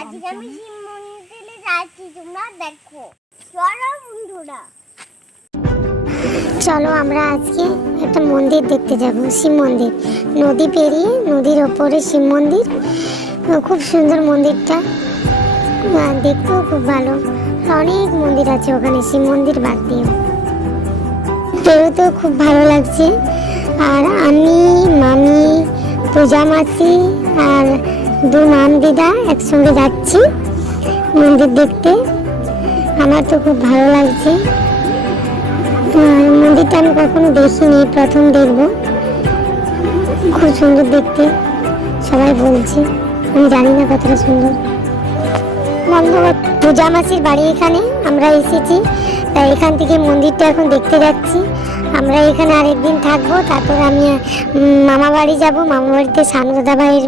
আজকে আমি শিব মন্দিরে যাচ্ছি, তোমরা দেখো। চলো বন্ধুরা, চলো আমরা আজকে একটা মন্দির দেখতে যাব, শিব মন্দির। নদী পেরিয়ে নদীর ওপরে শিব মন্দির, খুব সুন্দর মন্দিরটা, দেখতেও খুব ভালো। অনেক মন্দির আছে ওখানে, শিব মন্দির বাদ দিয়ে। বেরোতেও খুব ভালো লাগছে। আর আমি, মামি, পূজা মাসি আর দু মাম দিদা একসঙ্গে যাচ্ছি মন্দির দেখতে। আমার তো খুব ভালো লাগছে। মন্দিরটা আমি কখনো দেখিনি, প্রথম দেখবো। খুব সুন্দর দেখতে, সবাই বলছে, আমি জানি না কতটা সুন্দর। পূজা মাসির বাড়ি এখানে, আমরা এসেছি, তাই এখান থেকে মন্দিরটা এখন দেখতে যাচ্ছি। আমরা এখানে আরেকদিন থাকবো, তারপর আমি মামা বাড়ি যাব। মামা বাড়িতে সানু দাদা ভাইয়ের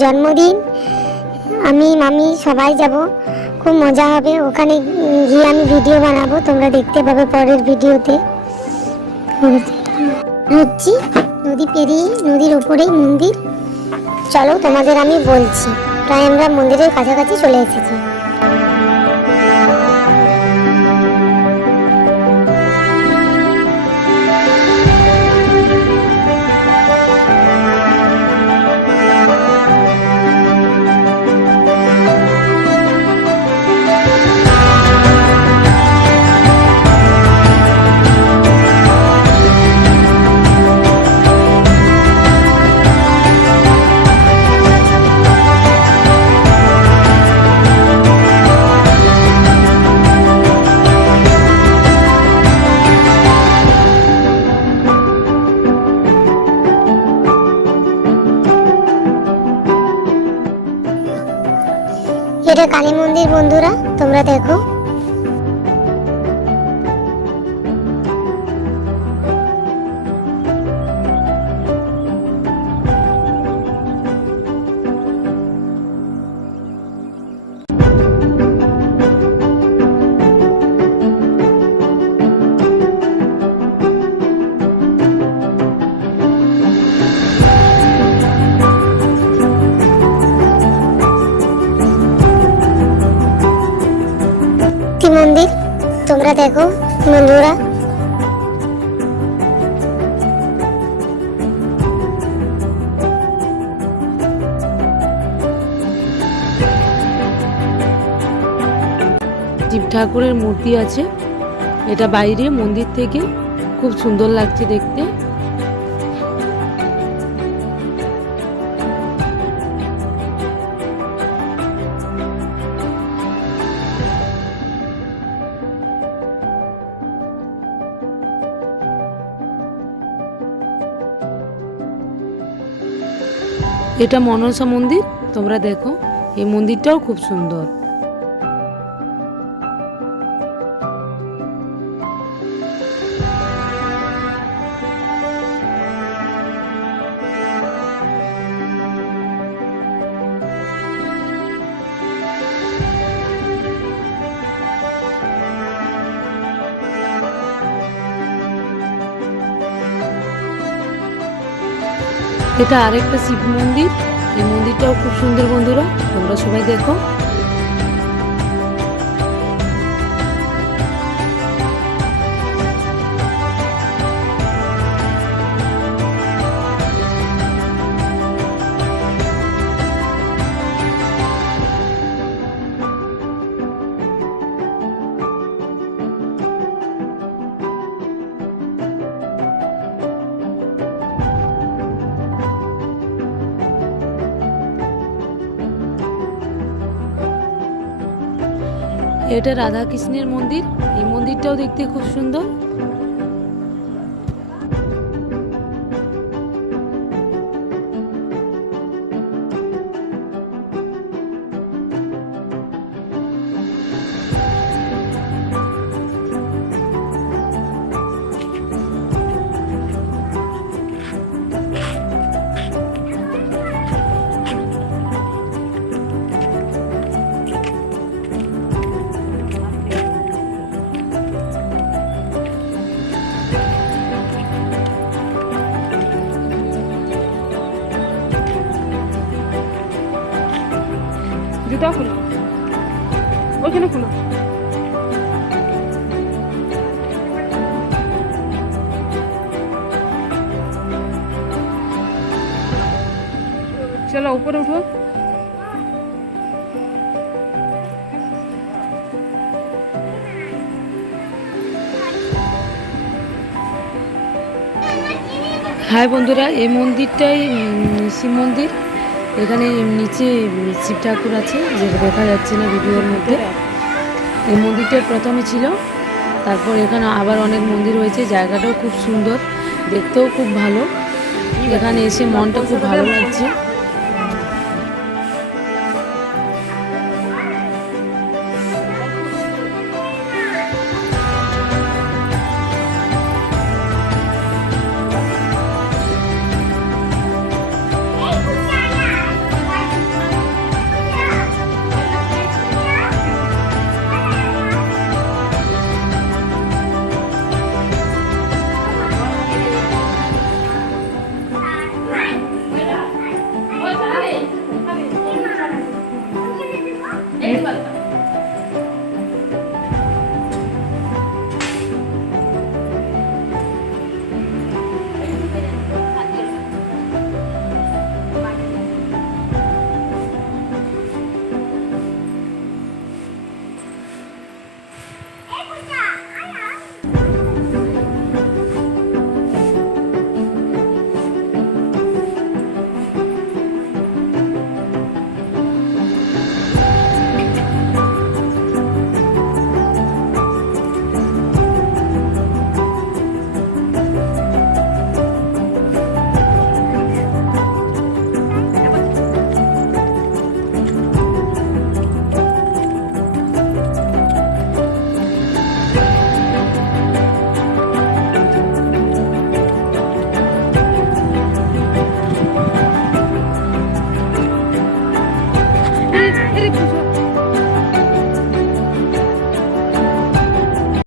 জন্মদিন, আমি মামি সবাই যাব, খুব মজা হবে। ওখানে গিয়ে আমি ভিডিও বানাবো, তোমরা দেখতে পাবে পরের ভিডিওতে। হচ্ছি নদী পেরিয়ে নদীর ওপরেই মন্দির। চলো তোমাদের আমি বলছি, প্রায় আমরা মন্দিরের কাছাকাছি চলে এসেছি। এটা কালী মন্দির বন্ধুরা, তোমরা দেখো। মন্দির তোমরা দেখো বন্ধুরা। শিব ঠাকুরের মূর্তি আছে, এটা বাইরে মন্দির থেকে খুব সুন্দর লাগছে দেখতে। এটা মনসা মন্দির, তোমরা দেখো, এই মন্দিরটাও খুব সুন্দর। এটা আরেকটা শিব মন্দির, এই মন্দিরটাও খুব সুন্দর বন্ধুরা, তোমরা সবাই দেখো। এটা রাধা কৃষ্ণের মন্দির, এই মন্দিরটাও দেখতে খুব সুন্দর। জুতা খুলো। ওখানে খুলো। চলো উপরে উঠো। হাই বন্ধুরা, এই মন্দিরটাই শিব মন্দির। এখানে নিচে শিব ঠাকুর আছে, যেটা দেখা যাচ্ছে না ভিডিওর মধ্যে। এই মন্দিরটা প্রথমে ছিল, তারপর এখানে আবার অনেক মন্দির হয়েছে। জায়গাটাও খুব সুন্দর, দেখতেও খুব ভালো। এখানে এসে মনটা খুব ভালো লাগছে।